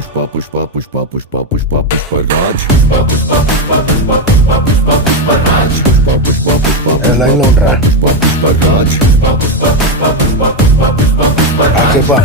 Pushpa Pushpa Pushpa Pushpa Pushpa Pushparaj Pushpa Pushpa Pushpa Pushpa Pushpa Pushpa Pushparaj Pushpa Pushpa Pushpa line లో ఉంటారా పుష్ప పుష్పరాజ్ పుష్ప పుష్ప పుష్ప పుష్ప పుష్ప పుష్ప పుష్పరాజ్ చెప్పా